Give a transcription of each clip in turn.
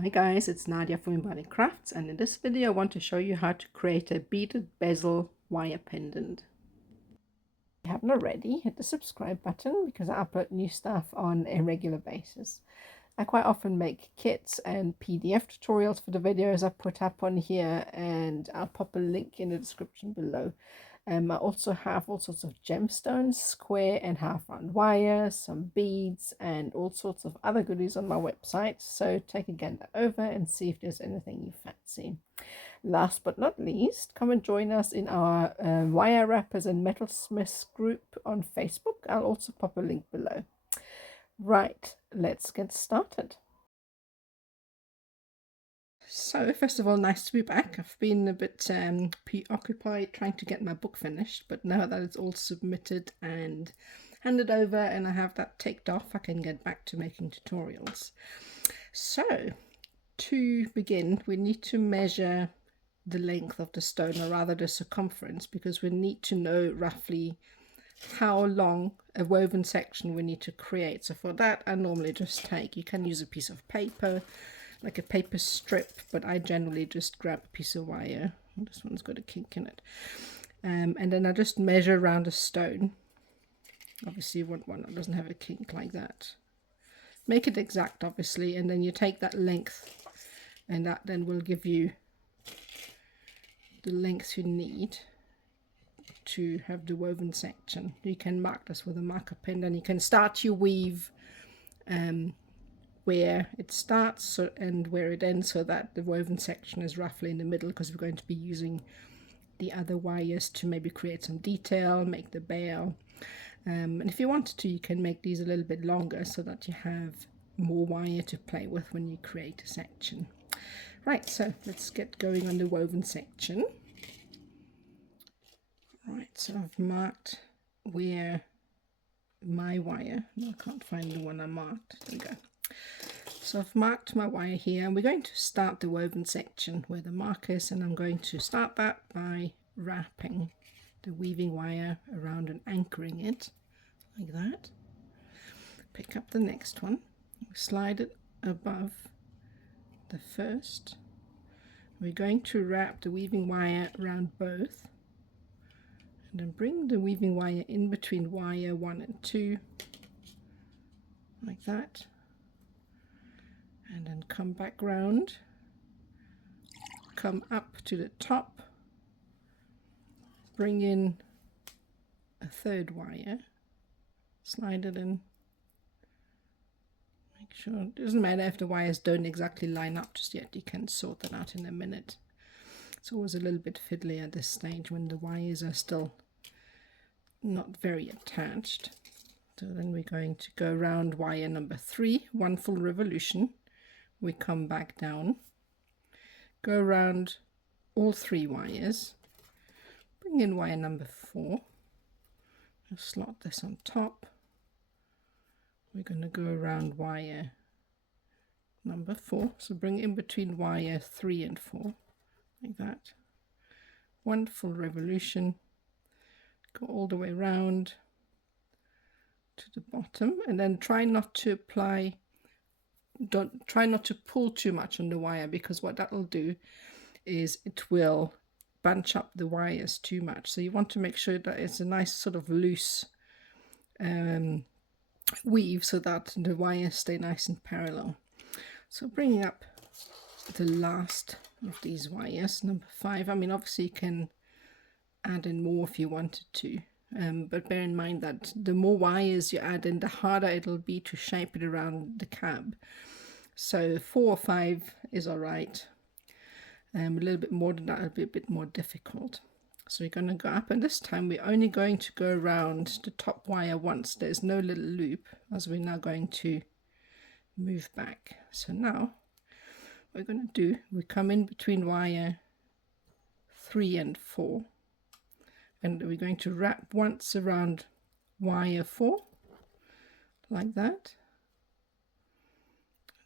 Hi guys, it's Nadia from Imbali Crafts, and in this video I want to show you how to create a beaded bezel wire pendant. If you haven't already, hit the subscribe button because I upload new stuff on a regular basis. I quite often make kits and PDF tutorials for the videos I put up on here, and I'll pop a link in the description below. I also have all sorts of gemstones, square and half round wire, some beads, and all sorts of other goodies on my website. So take a gander over and see if there's anything you fancy. Last but not least, come and join us in our wire wrappers and metalsmiths group on Facebook. I'll also pop a link below. Right, let's get started. So first of all, nice to be back. I've been a bit preoccupied trying to get my book finished, but now that it's all submitted and handed over and I have that ticked off, I can get back to making tutorials. So to begin, we need to measure the length of the stone, or rather the circumference, because we need to know roughly how long a woven section we need to create. So for that, I normally just take, you can use a piece of paper, like a paper strip, but I generally just grab a piece of wire. This one's got a kink in it. And then I just measure around a stone. Obviously you want one that doesn't have a kink like that. Make it exact, obviously, and then you take that length, and that then will give you the length you need to have the woven section. You can mark this with a marker pen, and you can start your weave where it starts and where it ends, so that the woven section is roughly in the middle, because we're going to be using the other wires to maybe create some detail, make the bail. And if you wanted to, you can make these a little bit longer so that you have more wire to play with when you create a section. Right, so let's get going on the woven section. Right, so I've marked where my wire, no, I can't find the one I marked, there we go. So I've marked my wire here, and we're going to start the woven section where the mark is, and I'm going to start that by wrapping the weaving wire around and anchoring it like that. Pick up the next one, slide it above the first. We're going to wrap the weaving wire around both, and then bring the weaving wire in between wire 1 and 2 like that, and then come back round, come up to the top, bring in a third wire, slide it in, make sure, it doesn't matter if the wires don't exactly line up just yet, you can sort that out in a minute. It's always a little bit fiddly at this stage when the wires are still not very attached. So then we're going to go around wire number 3, 1 full revolution. We come back down, go around all 3 wires, bring in wire number 4, slot this on top. We're going to go around wire number 4, so bring in between wire 3 and 4 like that, 1 full revolution, go all the way around to the bottom, and then try not to pull too much on the wire, because what that will do is it will bunch up the wires too much. So you want to make sure that it's a nice sort of loose weave, so that the wires stay nice and parallel. So bringing up the last of these wires, number 5. I mean, obviously you can add in more if you wanted to, but bear in mind that the more wires you add in, the harder it'll be to shape it around the cab. So 4 or 5 is all right. A little bit more than that will be a bit more difficult. So you're going to go up, and this time we're only going to go around the top wire once. There's no little loop, as we're now going to move back. So now what we're going to do, we come in between wire 3 and 4, and we're going to wrap once around wire 4 like that.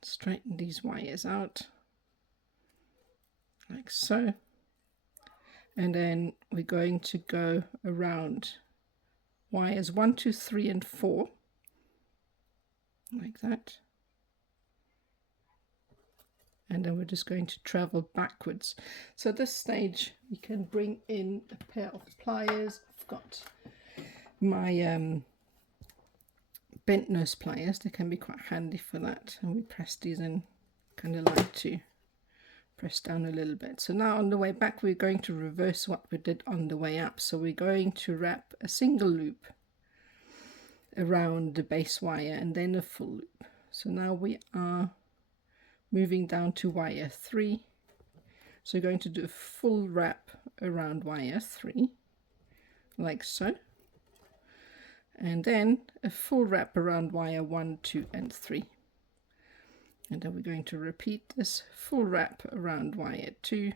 Straighten these wires out like so, and then we're going to go around wires 1, 2, 3 and 4 like that, and then we're just going to travel backwards. So at this stage we can bring in a pair of pliers. I've got my bent nose pliers, they can be quite handy for that, and we press these in, kind of like to press down a little bit. So now on the way back we're going to reverse what we did on the way up. So we're going to wrap a single loop around the base wire and then a full loop. So now we are moving down to wire 3. So we're going to do a full wrap around wire 3 like so, and then a full wrap around wire 1, 2 and 3, and then we're going to repeat this full wrap around wire 2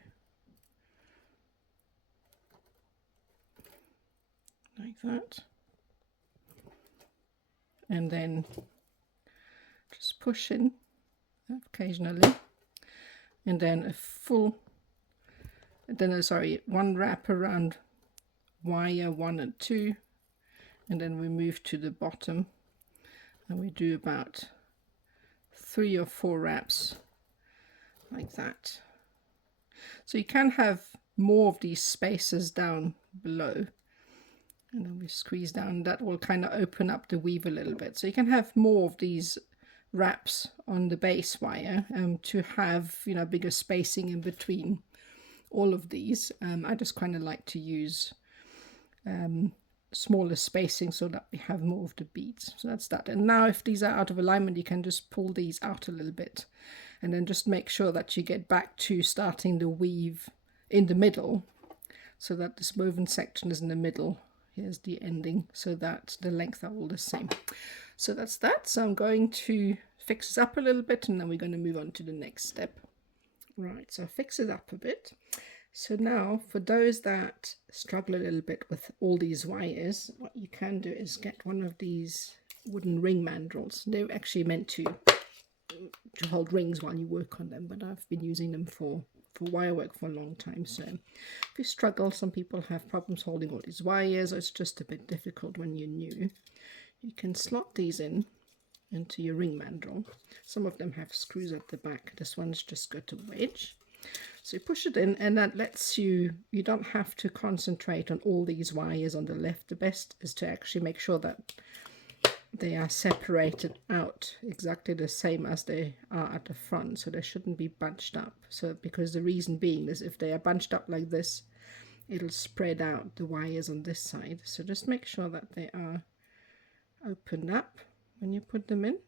like that, and then just push in occasionally, and then a full, one wrap around wire 1 and 2, and then we move to the bottom and we do about 3 or 4 wraps like that. So you can have more of these spaces down below, and then we squeeze down. That will kind of open up the weave a little bit, so you can have more of these wraps on the base wire to have, you know, bigger spacing in between all of these. I just kind of like to use smaller spacing so that we have more of the beads. So that's that. And now if these are out of alignment, you can just pull these out a little bit, and then just make sure that you get back to starting the weave in the middle, so that this woven section is in the middle. Here's the ending, so that the length are all the same. So that's that. So I'm going to fix this up a little bit, and then we're going to move on to the next step. Right, so fix it up a bit. So now, for those that struggle a little bit with all these wires, what you can do is get one of these wooden ring mandrels. They're actually meant to hold rings while you work on them, but I've been using them for wire work for a long time. So if you struggle, some people have problems holding all these wires, or it's just a bit difficult when you're new, you can slot these into your ring mandrel. Some of them have screws at the back. This one's just got a wedge. So you push it in, and that lets you don't have to concentrate on all these wires on the left. The best is to actually make sure that they are separated out exactly the same as they are at the front, so they shouldn't be bunched up. So because the reason being is if they are bunched up like this, it'll spread out the wires on this side. So just make sure that they are opened up when you put them in,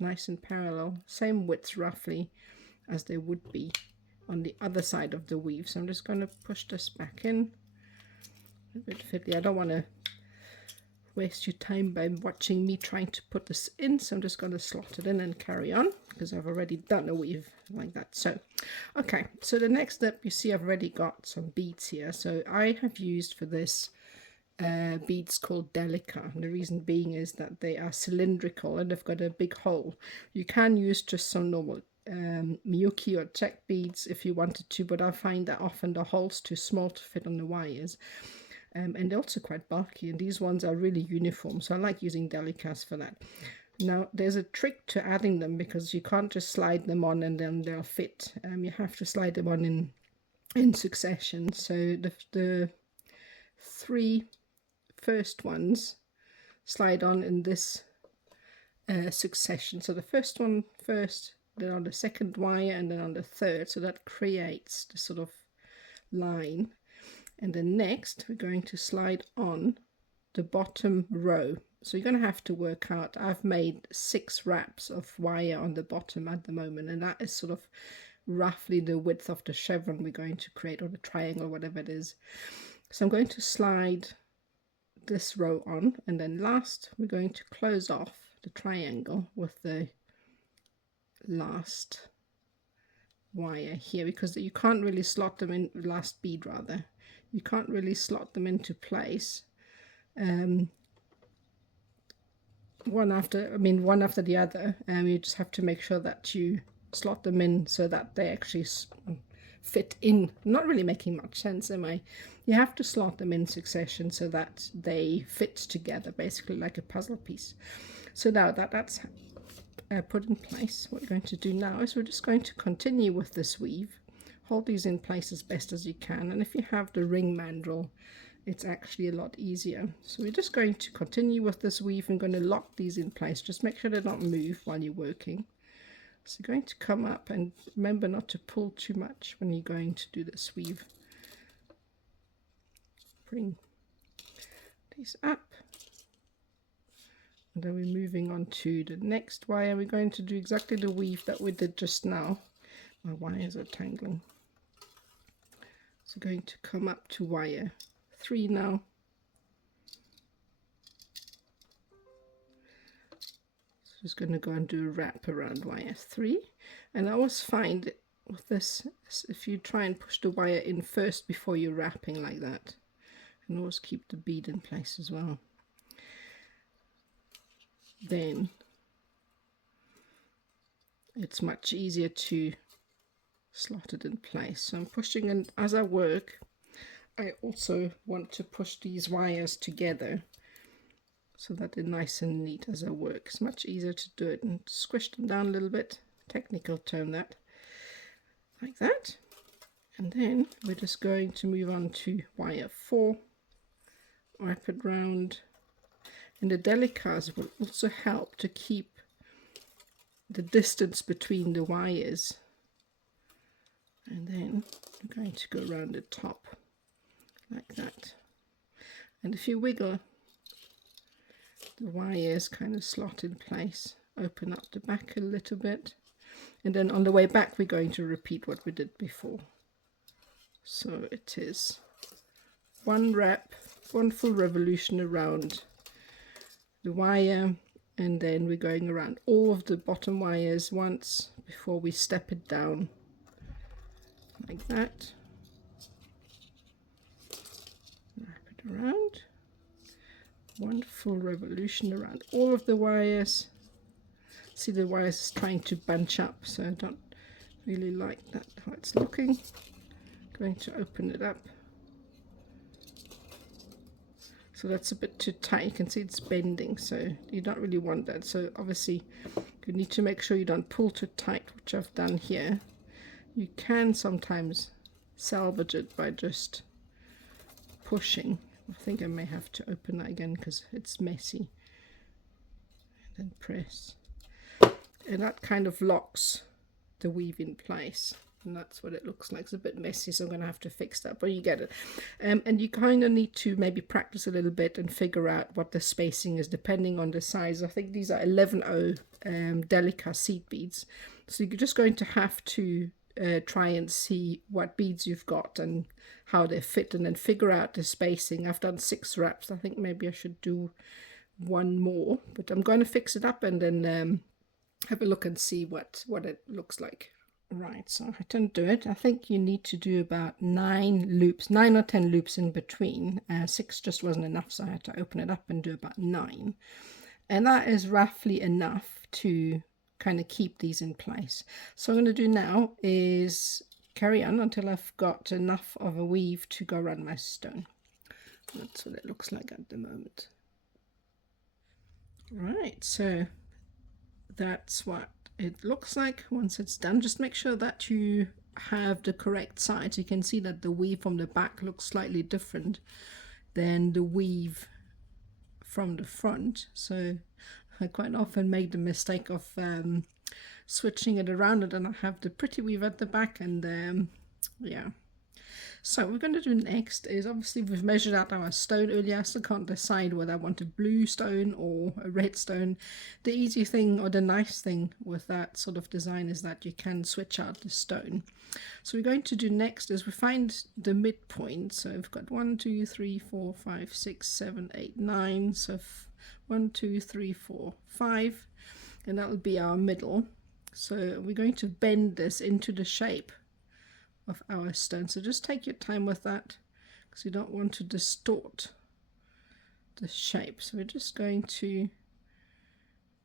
nice and parallel, same width roughly as they would be on the other side of the weave. So I'm just going to push this back in a bit fiddly. I don't want to waste your time by watching me trying to put this in, so I'm just going to slot it in and carry on, because I've already done a weave like that. So okay, so the next step, you see I've already got some beads here. So I have used for this beads called delica, and the reason being is that they are cylindrical and they've got a big hole. You can use just some normal Miyuki or check beads if you wanted to, but I find that often the hole's too small to fit on the wires, and they're also quite bulky, and these ones are really uniform, so I like using delicas for that. Now there's a trick to adding them, because you can't just slide them on and then they'll fit. You have to slide them on in succession. So the 3 first ones slide on in this succession. So the first one first, then on the second wire, and then on the third. So that creates the sort of line. And then next we're going to slide on the bottom row. So you're going to have to work out, I've made 6 wraps of wire on the bottom at the moment, and that is sort of roughly the width of the chevron we're going to create, or the triangle, whatever it is. So I'm going to slide this row on, and then last we're going to close off the triangle with the last wire here, because you can't really slot them in, last bead rather, you can't really slot them into place one after the other. You just have to make sure that you slot them in so that they actually fit in. Not really making much sense, am I? You have to slot them in succession so that they fit together, basically like a puzzle piece. So now that's put in place. What we're going to do now is we're just going to continue with this weave. Hold these in place as best as you can, and if you have the ring mandrel, it's actually a lot easier. So we're just going to continue with this weave and going to lock these in place. Just make sure they don't move while you're working. So you're going to come up, and remember not to pull too much when you're going to do this weave. Bring these up, and then we're moving on to the next wire. We're going to do exactly the weave that we did just now. My wires are tangling. So going to come up to wire 3 now. So just going to go and do a wrap around wire 3. And I always find with this, if you try and push the wire in first before you're wrapping like that, and always keep the bead in place as well, then it's much easier to slot it in place. So I'm pushing, and as I work I also want to push these wires together so that they're nice and neat as I work. It's much easier to do it and squish them down a little bit, technical term that, like that. And then we're just going to move on to wire 4, wrap it round, and the delicas will also help to keep the distance between the wires. And then I'm going to go around the top like that. And if you wiggle the wires, kind of slot in place, open up the back a little bit, and then on the way back we're going to repeat what we did before. So it is 1 wrap, 1 full revolution around the wire, and then we're going around all of the bottom wires once before we step it down like that. Wrap it around, 1 full revolution around all of the wires. See, the wires is trying to bunch up, so I don't really like that how it's looking. Going to open it up. So that's a bit too tight. You can see it's bending, so you don't really want that. So obviously you need to make sure you don't pull too tight, which I've done here. You can sometimes salvage it by just pushing. I think I may have to open that again because it's messy. And then press. And that kind of locks the weave in place. And that's what it looks like. It's a bit messy, so I'm going to have to fix that, but you get it. And you kind of need to maybe practice a little bit and figure out what the spacing is depending on the size. I think these are 11/0 delica seed beads. So you're just going to have to try and see what beads you've got and how they fit, and then figure out the spacing. I've done 6 wraps. I think maybe I should do 1 more, but I'm going to fix it up and then have a look and see what it looks like. Right, so I don't do it. I think you need to do about 9 loops, 9 or 10 loops in between. 6 just wasn't enough, so I had to open it up and do about 9. And that is roughly enough to kind of keep these in place. So what I'm going to do now is carry on until I've got enough of a weave to go around my stone. That's what it looks like at the moment. Right, so that's what it looks like once it's done. Just make sure that you have the correct sides. You can see that the weave from the back looks slightly different than the weave from the front. So I quite often make the mistake of switching it around, and then I have the pretty weave at the back, and yeah. So what we're going to do next is, obviously we've measured out our stone earlier. I still can't decide whether I want a blue stone or a red stone. The easy thing, or the nice thing with that sort of design, is that you can switch out the stone. So we're going to do next is we find the midpoint. So we've got 1, 2, 3, 4, 5, 6, 7, 8, 9. So 1, 2, 3, 4, 5, and that will be our middle. So we're going to bend this into the shape of our stone. So just take your time with that, because you don't want to distort the shape. So we're just going to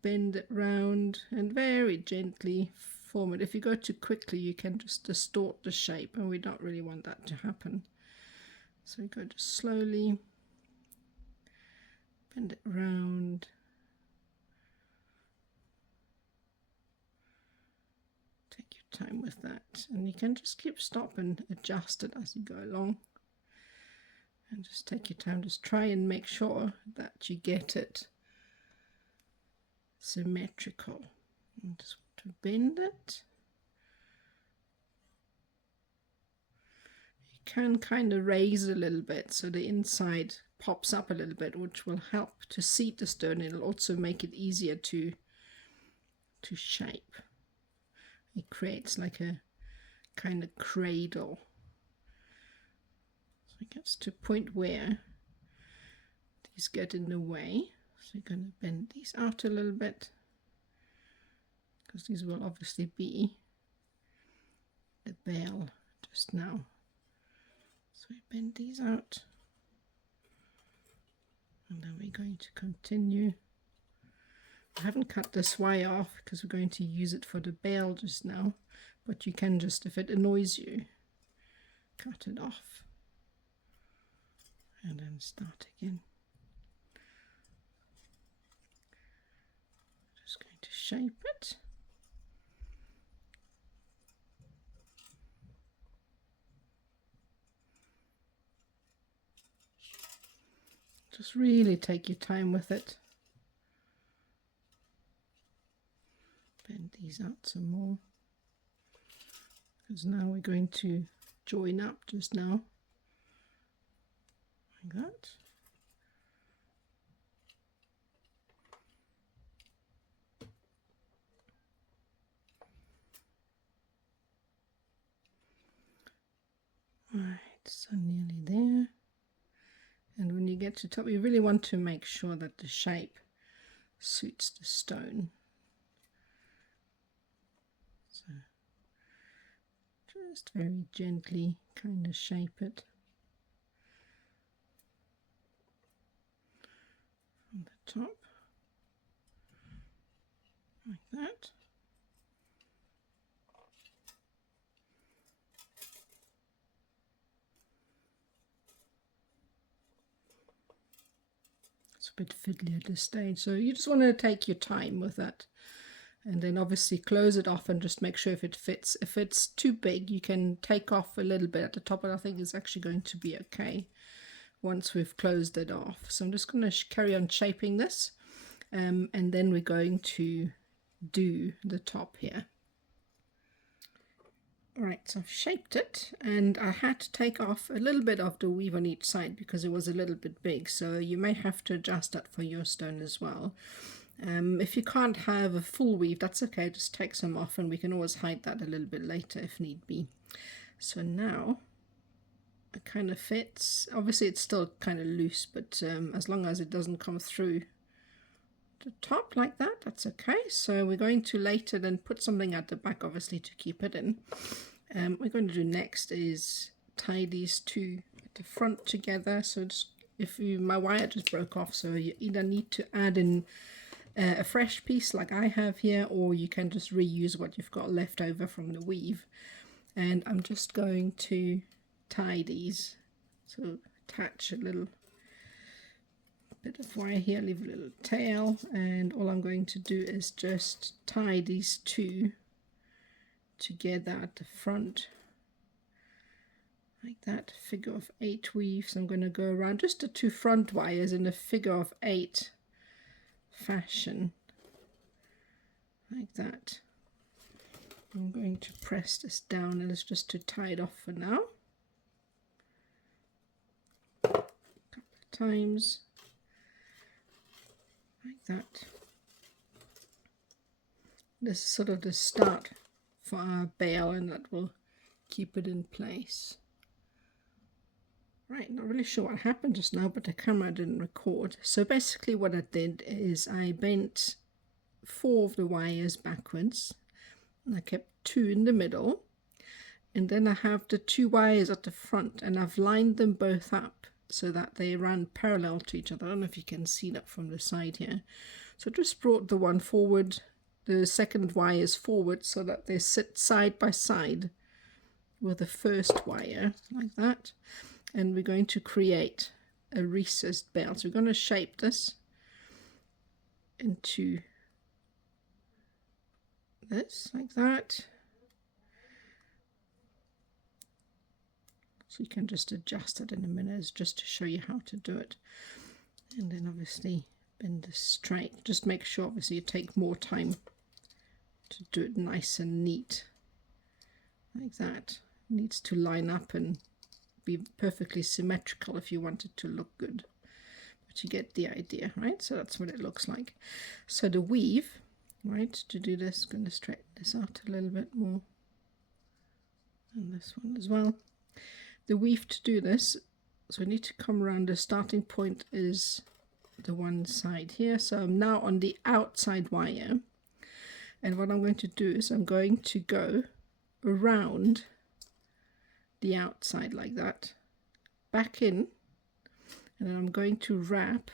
bend it round and very gently form it. If you go too quickly, you can just distort the shape, and we don't really want that to happen. So we go just slowly bend it round, time with that, and you can just stop and adjust it as you go along, and just take your time. Just try and make sure that you get it symmetrical. And just want to bend it. You can kind of raise a little bit so the inside pops up a little bit, which will help to seat the stone. It'll also make it easier to shape. It creates like a kind of cradle. So it gets to a point where these get in the way. So you're going to bend these out a little bit, because these will obviously be the bell just now. So we bend these out, and then we're going to continue. I haven't cut this wire off because we're going to use it for the bell just now, but you can just, if it annoys you, cut it off and then start again. Just going to shape it. Just really take your time with it. Bend these out some more, because now we're going to join up just now, like that. Right, so nearly there. And when you get to the top, you really want to make sure that the shape suits the stone. So just very gently kind of shape it from the top, like that. It's a bit fiddly at this stage, so you just want to take your time with that. And then obviously close it off and just make sure if it fits. If it's too big, you can take off a little bit at the top, and I think it's actually going to be okay once we've closed it off. So I'm just going to carry on shaping this, and then we're going to do the top here. Alright, so I've shaped it, and I had to take off a little bit of the weave on each side because it was a little bit big, so you may have to adjust that for your stone as well. If you can't have a full weave, that's okay, just take some off and we can always hide that a little bit later if need be. So now it kind of fits. Obviously it's still kind of loose, but as long as it doesn't come through the top like that, that's okay. So we're going to later then put something at the back, obviously, to keep it in. What we're going to do next is tie these two at the front together. So just, my wire just broke off, so you either need to add in a fresh piece like I have here, or you can just reuse what you've got left over from the weave. And I'm just going to tie these, so attach a little bit of wire here, leave a little tail, and all I'm going to do is just tie these two together at the front like that. Figure of 8 weaves. I'm going to go around just the two front wires in a figure of 8 fashion like that. I'm going to press this down, and it's just to tie it off for now. A couple of times like that. This is sort of the start for our bale, and that will keep it in place. Right, not really sure what happened just now, but the camera didn't record. So basically what I did is I bent 4 of the wires backwards, and I kept 2 in the middle, and then I have the 2 wires at the front, and I've lined them both up so that they ran parallel to each other. I don't know if you can see that from the side here. So I just brought the one forward, the second wires forward, so that they sit side by side with the first wire like that. And we're going to create a recessed bell. So we're going to shape this into this like that. So you can just adjust it in a minute, just to show you how to do it. And then obviously bend this straight. Just make sure obviously you take more time to do it nice and neat. Like that. It needs to line up and be perfectly symmetrical if you want it to look good. But you get the idea, right? So that's what it looks like. So the weave, right, to do this, I'm going to straighten this out a little bit more. And this one as well. The weave to do this, so I need to come around. The starting point is the one side here. So I'm now on the outside wire. And what I'm going to do is I'm going to go around the outside like that, back in, and then I'm going to wrap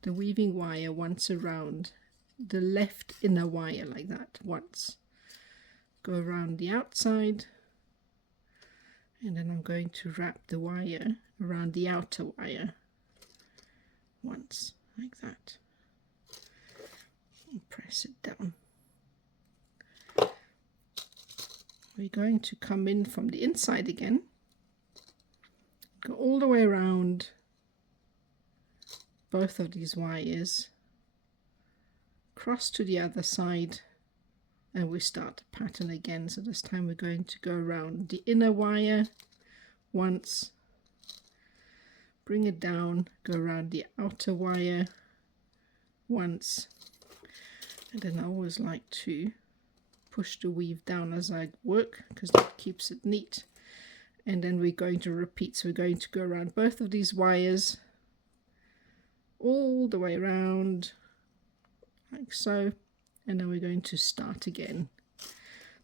the weaving wire once around the left inner wire like that once. Go around the outside, and then I'm going to wrap the wire around the outer wire once, like that. And press it down. We're going to come in from the inside again, go all the way around both of these wires, cross to the other side, and we start the pattern again. So this time we're going to go around the inner wire once, bring it down, go around the outer wire once, and then I always like to push the weave down as I work because that keeps it neat. And then we're going to repeat. So we're going to go around both of these wires all the way around like so, and then we're going to start again.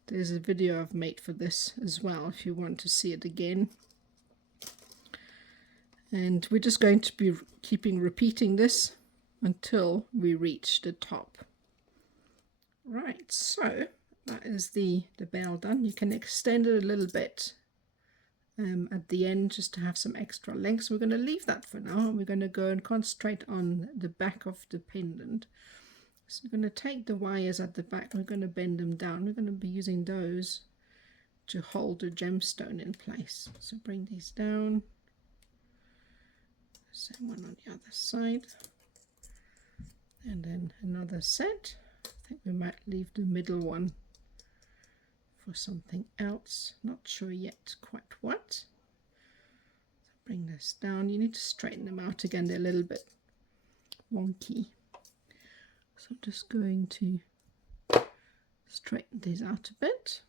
There's a video I've made for this as well if you want to see it again. And we're just going to be repeating this until we reach the top. Right, so that is the bell done. You can extend it a little bit at the end just to have some extra length. So we're going to leave that for now. We're going to go and concentrate on the back of the pendant. So we're going to take the wires at the back. We're going to bend them down. We're going to be using those to hold the gemstone in place. So bring these down. Same one on the other side. And then another set. I think we might leave the middle one for something else, not sure yet quite what. So bring this down. You need to straighten them out again, they're a little bit wonky. So I'm just going to straighten these out a bit.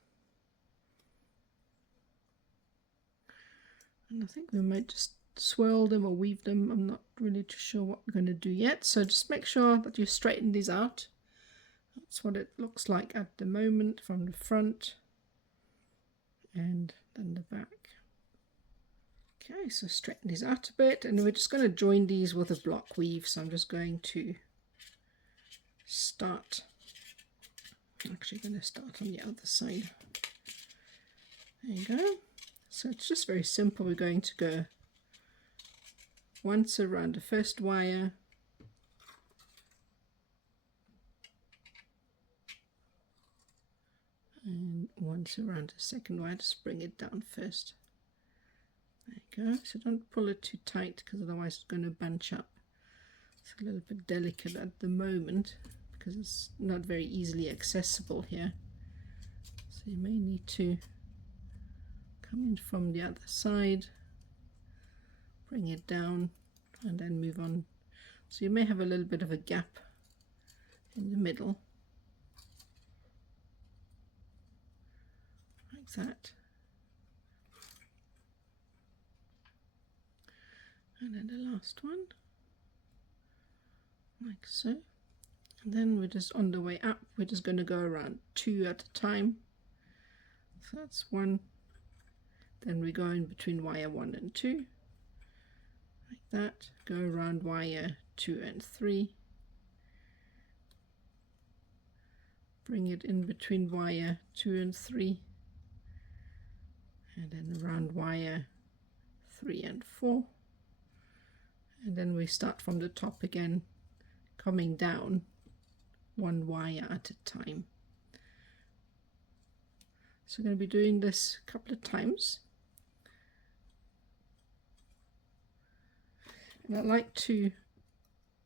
And I think we might just swirl them or weave them. I'm not really too sure what we're going to do yet. So just make sure that you straighten these out. That's what it looks like at the moment from the front and then the back. Okay, so straighten these out a bit, and we're just going to join these with a block weave. So I'm just going to start, I'm actually going to start on the other side. There you go. So it's just very simple. We're going to go once around the first wire, and once around the second wire. Just bring it down first. There you go. So don't pull it too tight because otherwise it's going to bunch up. It's a little bit delicate at the moment because it's not very easily accessible here. So you may need to come in from the other side, bring it down, and then move on. So you may have a little bit of a gap in the middle. That, and then the last one like so, and then we're just on the way up. We're just going to go around 2 at a time. So that's 1, then we go in between wire 1 and 2 like that, go around wire 2 and 3, bring it in between wire 2 and 3, and then around wire 3 and 4, and then we start from the top again, coming down 1 wire at a time. So we're going to be doing this a couple of times, And I like to,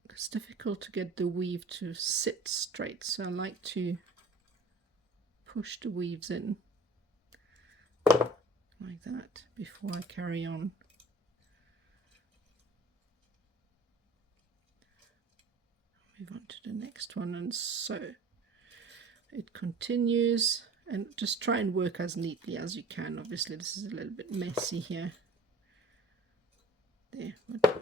it's difficult to get the weave to sit straight, so I like to push the weaves in like that before I carry on. Move on to the next one, and so it continues, and just try and work as neatly as you can. Obviously this is a little bit messy here. There, but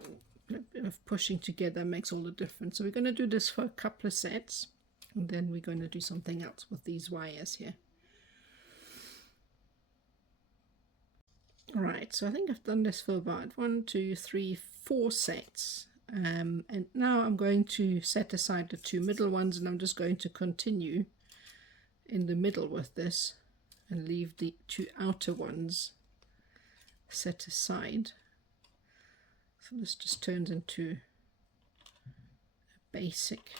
a bit of pushing together makes all the difference. So we're going to do this for a couple of sets, and then we're going to do something else with these wires here. Alright, so I think I've done this for about 1, 2, 3, 4 sets. And now I'm going to set aside the 2 middle ones, and I'm just going to continue in the middle with this and leave the 2 outer ones set aside. So this just turns into a basic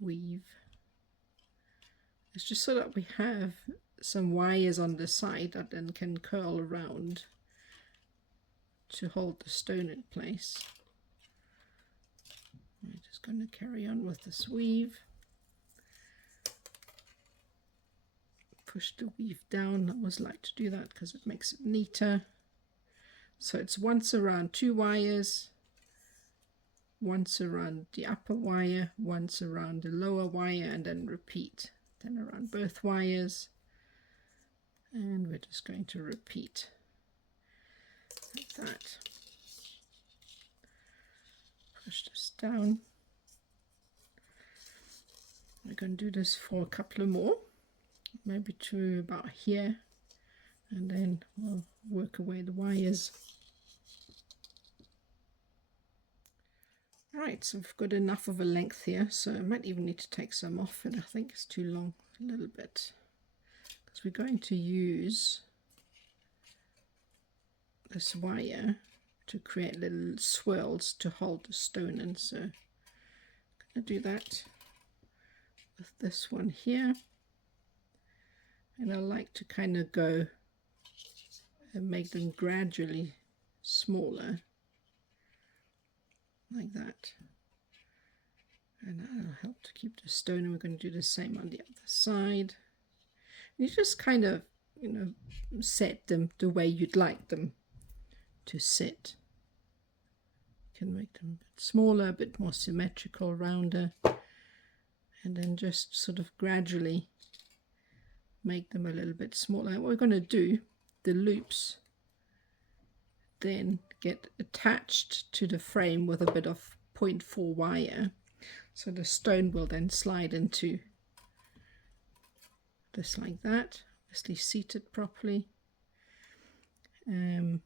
weave. It's just so that we have some wires on the side that then can curl around to hold the stone in place. I'm just going to carry on with this weave. Push the weave down. I always like to do that because it makes it neater. So it's once around 2 wires, once around the upper wire, once around the lower wire, and then repeat. Then around both wires, and we're just going to repeat like that. Push this down. We're going to do this for a couple of more, maybe to about here, and then we'll work away the wires. Right, so we've got enough of a length here, so I might even need to take some off it. I think it's too long, a little bit, because we're going to use this wire to create little swirls to hold the stone in. So I'm going to do that with this one here, and I like to kind of go and make them gradually smaller like that, and that'll help to keep the stone. And we're going to do the same on the other side. You just kind of, you know, set them the way you'd like them to sit. You can make them a bit smaller, a bit more symmetrical, rounder, and then just sort of gradually make them a little bit smaller. What we're going to do, the loops then get attached to the frame with a bit of 0.4 wire, so the stone will then slide into this like that, obviously seated properly. Like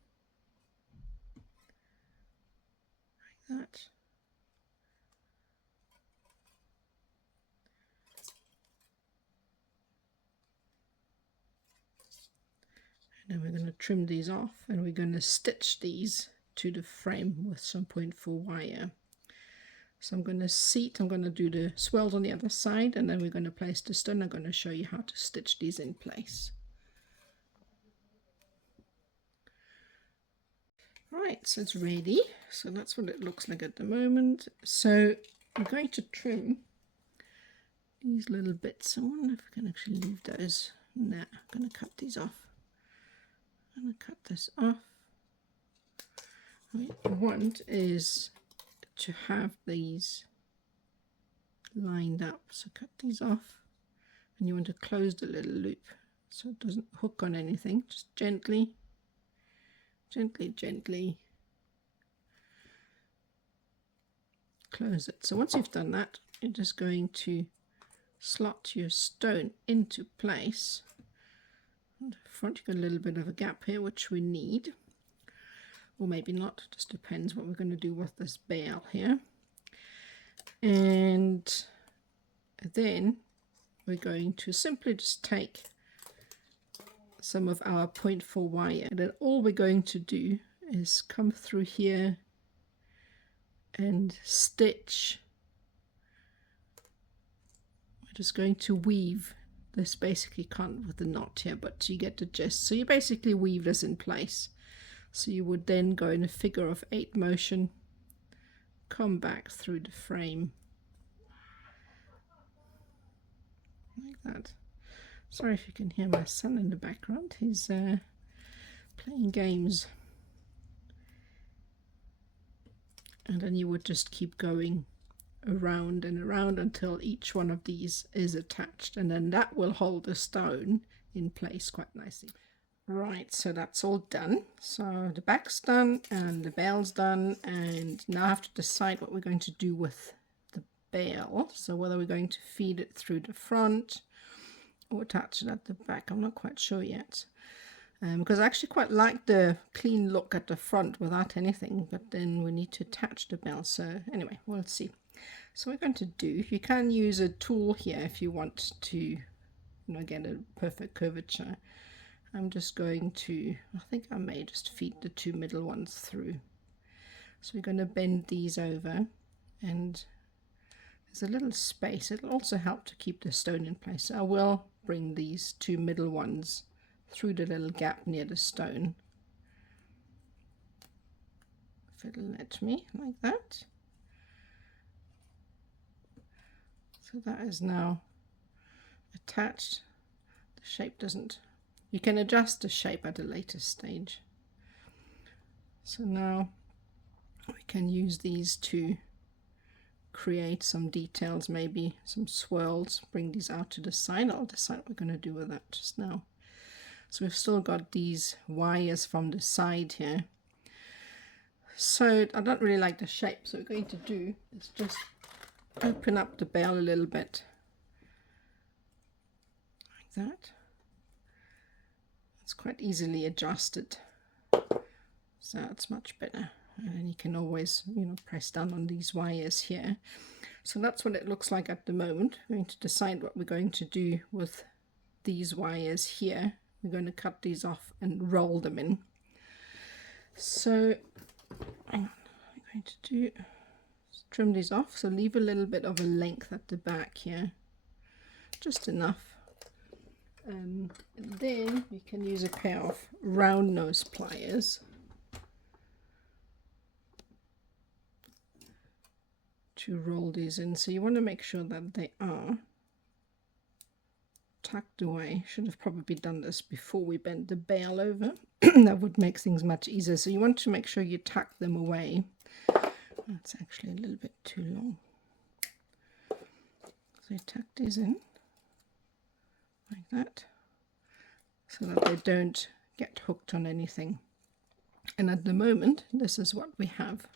that. And then we're going to trim these off, and we're going to stitch these to the frame with some 0.4 wire. So I'm going to seat, I'm going to do the swirls on the other side, and then we're going to place the stone. I'm going to show you how to stitch these in place. Right, so it's ready. So that's what it looks like at the moment. So I'm going to trim these little bits. I wonder if I can actually leave those. Nah, I'm going to cut these off. I'm going to cut this off. What I want is to have these lined up. So cut these off, and you want to close the little loop so it doesn't hook on anything. Just gently, gently, gently close it. So once you've done that, you're just going to slot your stone into place. In the front, you've got a little bit of a gap here, which we need, or maybe not, just depends what we're going to do with this bail here. And then we're going to simply just take some of our 0.4 wire, and then all we're going to do is come through here and stitch. We're just going to weave this, basically can't with the knot here, but you get the gist. So you basically weave this in place. So you would then go in a figure of 8 motion, come back through the frame like that. Sorry if you can hear my son in the background, he's playing games. And then you would just keep going around and around until each one of these is attached, and then that will hold the stone in place quite nicely. Right, so that's all done. So the back's done and the bail's done, and now I have to decide what we're going to do with the bail. So whether we're going to feed it through the front or attach it at the back, I'm not quite sure yet. Because I actually quite like the clean look at the front without anything, but then we need to attach the bell. So anyway, we'll see. So we're going to do, you can use a tool here if you want to, get a perfect curvature. I'm just going to, I think I may just feed the 2 middle ones through. So we're going to bend these over, and there's a little space. It'll also help to keep the stone in place. So I will bring these 2 middle ones through the little gap near the stone, if it'll let me, like that. So that is now attached. The shape doesn't, you can adjust the shape at a later stage. So now we can use these to create some details, maybe some swirls, bring these out to the side. I'll decide what we're going to do with that just now. So we've still got these wires from the side here. So I don't really like the shape, so what we're going to do is just open up the bail a little bit, like that. It's quite easily adjusted, so it's much better. And then you can always, press down on these wires here. So that's what it looks like at the moment. We're going to decide what we're going to do with these wires here. We're going to cut these off and roll them in. So hang on, I'm going to do, trim these off, so leave a little bit of a length at the back here, just enough. And then we can use a pair of round nose pliers to roll these in. So you want to make sure that they are tucked away. Should have probably done this before we bent the bail over. That would make things much easier. So you want to make sure you tuck them away. That's actually a little bit too long. So you tuck these in like that, so that they don't get hooked on anything. And at the moment, this is what we have.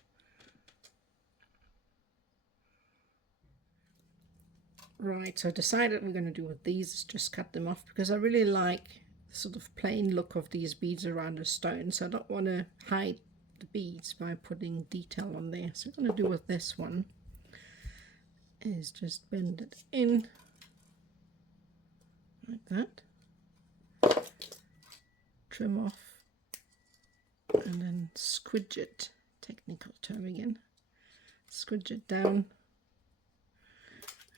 Right, so I decided we're going to do with these is just cut them off, because I really like the sort of plain look of these beads around the stone. So I don't want to hide the beads by putting detail on there. So what I'm going to do with this one is just bend it in like that, trim off, and then squidge it, technical term again, squidge it down.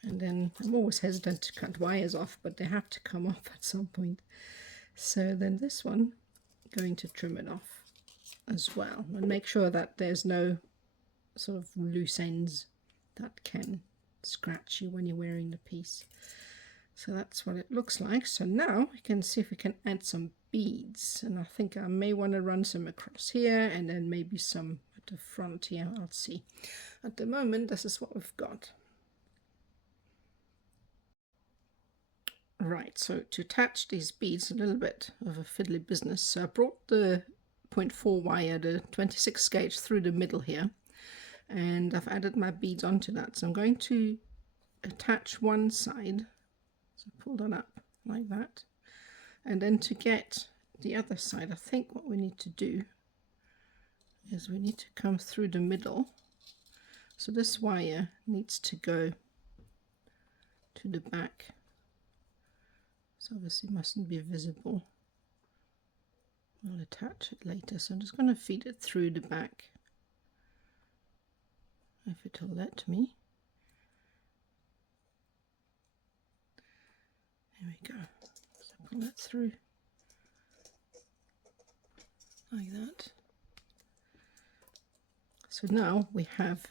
And then I'm always hesitant to cut wires off, but they have to come off at some point. So then this one, I'm going to trim it off as well, and make sure that there's no sort of loose ends that can scratch you when you're wearing the piece. So that's what it looks like. So now we can see if we can add some beads, and I think I may want to run some across here and then maybe some at the front here. I'll see. At the moment, this is what we've got. Right, so to attach these beads, a little bit of a fiddly business. So I brought the 0.4 wire, the 26 gauge, through the middle here, and I've added my beads onto that. So I'm going to attach one side, so pull that up like that, and then to get the other side, I think what we need to do is we need to come through the middle. So this wire needs to go to the back. So obviously mustn't be visible. I'll attach it later. So I'm just going to feed it through the back, if it'll let me. There we go. So pull that through like that. So now we have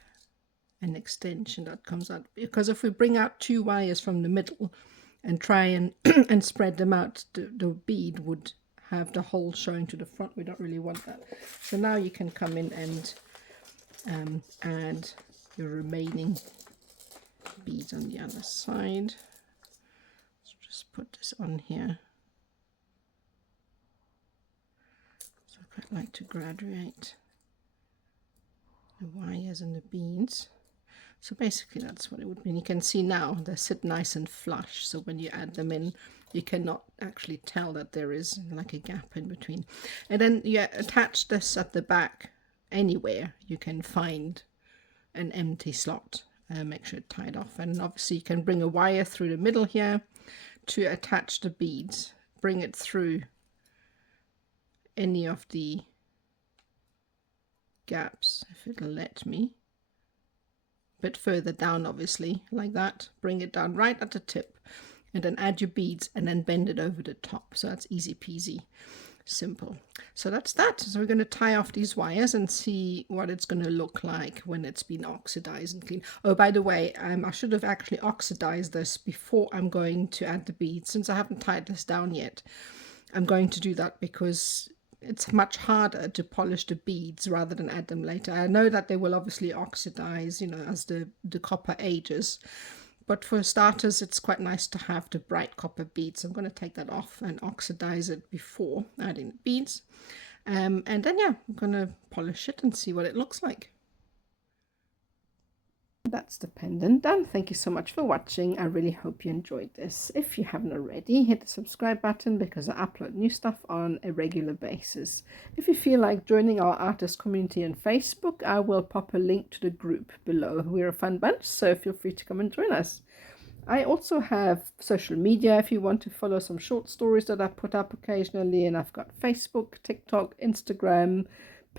an extension that comes out, because if we bring out 2 wires from the middle and try and and spread them out, the bead would have the hole showing to the front. We don't really want that. So now you can come in and add your remaining beads on the other side. So just put this on here. So I quite like to graduate the wires and the beads. So basically that's what it would mean. You can see now they sit nice and flush, so when you add them in you cannot actually tell that there is like a gap in between. And then you attach this at the back. Anywhere you can find an empty slot, make sure it's tied off. And obviously you can bring a wire through the middle here to attach the beads. Bring it through any of the gaps if it'll let me. Bit further down, obviously, like that. Bring it down right at the tip and then add your beads and then bend it over the top. So that's easy peasy, simple. So that's that. So we're going to tie off these wires and see what it's going to look like when it's been oxidized and clean. Oh, by the way, I should have actually oxidized this before I'm going to add the beads. Since I haven't tied this down yet, I'm going to do that because it's much harder to polish the beads rather than add them later. I know that they will obviously oxidize, you know, as the copper ages. But for starters, it's quite nice to have the bright copper beads. I'm going to take that off and oxidize it before adding the beads. And then, yeah, I'm going to polish it and see what it looks like. That's the pendant done. Thank you so much for watching. I really hope you enjoyed this. If you haven't already, hit the subscribe button because I upload new stuff on a regular basis. If you feel like joining our artist community on Facebook, I will pop a link to the group below. We're a fun bunch, so feel free to come and join us. I also have social media if you want to follow some short stories that I put up occasionally, and I've got Facebook, TikTok, Instagram,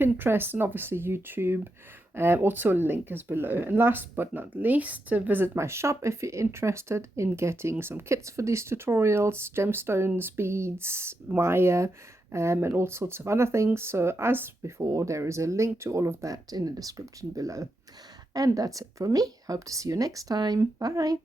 Pinterest, and obviously YouTube. Also a link is below. And last but not least, visit my shop if you're interested in getting some kits for these tutorials, gemstones, beads, wire, and all sorts of other things. So as before, there is a link to all of that in the description below. And that's it from me. Hope to see you next time. Bye.